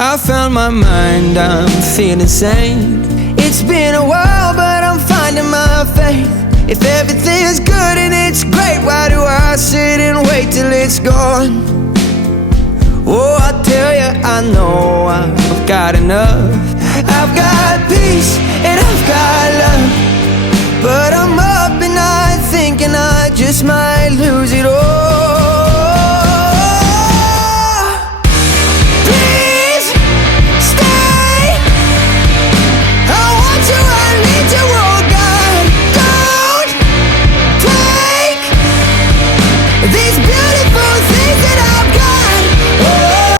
I found my mind, I'm feeling sane. It's been a while, but I'm finding my faith. If everything's good and it's great, why do I sit and wait till it's gone? Oh, I tell you, I know I've got enough. I've got peace and I've got love, but I'm up at night thinking I just might lose it all.